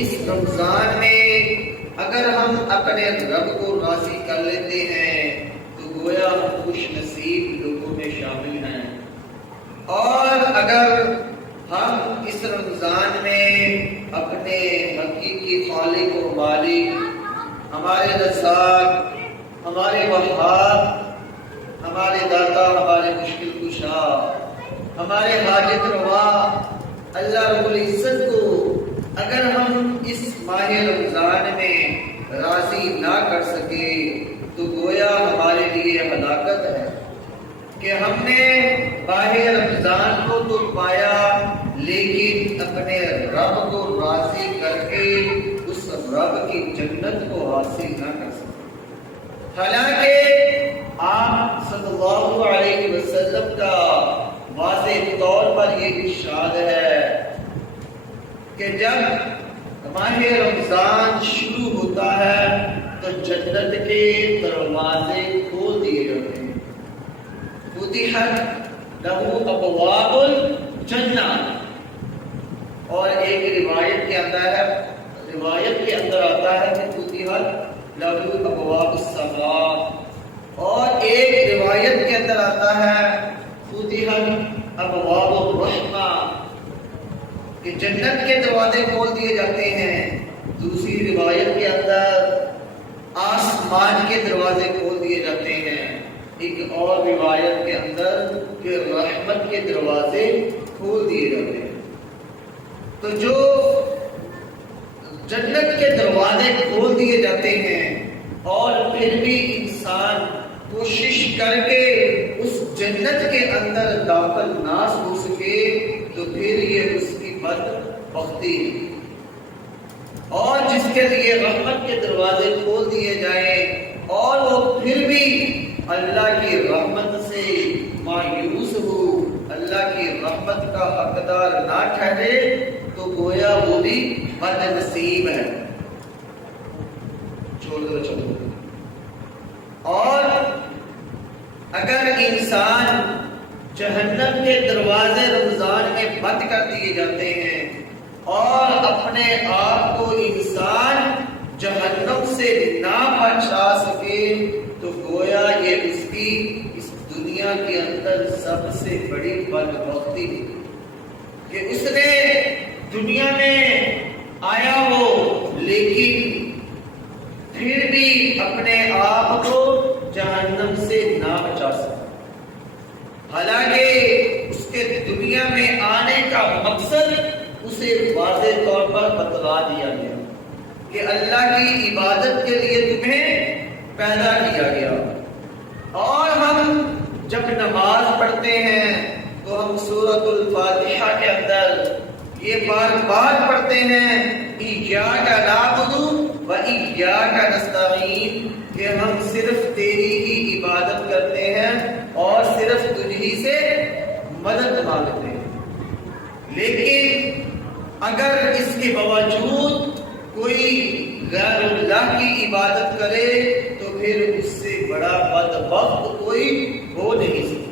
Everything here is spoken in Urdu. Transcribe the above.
اس رمضان میں اگر ہم اپنے رب کو راضی کر لیتے ہیں تو گویا ہم خوش نصیب لوگوں میں شامل ہیں، اور اگر ہم اس رمضان میں اپنے حقیقی خالق و مالک، ہمارے رزاق، ہمارے وہاب، ہمارے داتا، ہمارے مشکل کشا، ہمارے حاجت روا اللہ رب العزت کو اگر ہم اس ماہ رمضان میں راضی نہ کر سکے تو گویا ہمارے لیے ہلاکت ہے کہ ہم نے ماہ رمضان کو تو پایا لیکن اپنے رب کو راضی کر کے اس رب کی جنت کو حاصل نہ کر سکے۔ حالانکہ آپ صلی اللہ علیہ وسلم کا واضح طور پر یہ ارشاد ہے کہ جب ماہ رمضان شروع ہوتا ہے تو جنت کے دروازے کھول دیے جاتے ہیں، فتحت لہ ابواب الجنہ، اور ایک روایت کے اندر آتا ہے کہ فتحت لہ ابواب السماء، اور ایک روایت کے اندر آتا ہے فتحت ابواب الرحمہ، کہ جنت کے دروازے کھول دیے جاتے ہیں۔ دوسری روایت کے اندر آسمان کے دروازے کھول دیے جاتے ہیں، ایک اور روایت کے اندر کہ رحمت کے دروازے کھول دیے جاتے ہیں۔ تو جو جنت کے دروازے کھول دیے جاتے ہیں اور پھر بھی انسان کوشش کر کے اس جنت کے اندر داخل نہ ہو سکے تو پھر یہ اس کی بدبختی ہے۔ اور جس کے لیے رحمت کے دروازے کھول دیے جائیں اور وہ پھر بھی اللہ کی رحمت سے مایوس ہو، اللہ کی رحمت کا حقدار نہ ٹھہرے تو گویا وہ بھی بد نصیب ہے۔ چھوڑ دو چلو۔ اور اگر انسان جہنم کے دروازے رمضان میں بند کر دیے جاتے ہیں اور اپنے آپ کو انسان جہنم سے نہ بچا سکے تو گویا یہ اس کی اس دنیا کے اندر سب سے بڑی بدبختی ہے کہ اس نے دنیا میں آیا ہو لیکن پھر بھی اپنے آپ کو جہنم سے نہ بچا سکا۔ حالانکہ اس کے دنیا میں آنے کا مقصد اسے واضح طور پر بتلا دیا گیا کہ اللہ کی عبادت کے لیے تمہیں پیدا کیا گیا، اور ہم جب نماز پڑھتے ہیں تو ہم سورۃ الفاتحہ کے اندر یہ بار بار پڑھتے ہیں ایاک نعبد و ایاک نستعین، کہ ہم صرف تیری ہی عبادت کرتے ہیں اور صرف تجھی سے مدد مانگتے ہیں۔ لیکن اگر اس کے باوجود کوئی غیر اللہ کی عبادت کرے تو پھر اس سے بڑا بدبخت کوئی ہو نہیں سکتا۔